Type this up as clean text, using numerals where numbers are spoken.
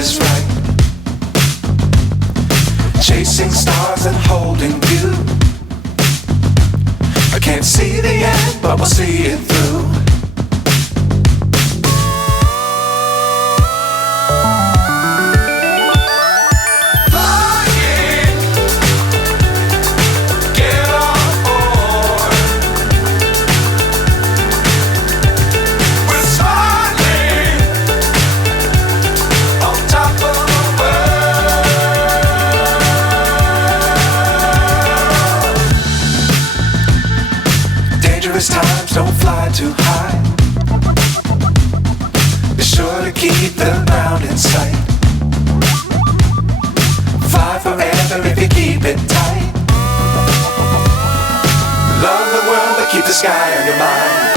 is right. Chasing stars and holding you. I can't see the end, but we'll see it through. Times don't fly too high. Be sure to keep the ground in sight. Fly forever if you keep it tight. Love the world but keep the sky on your mind.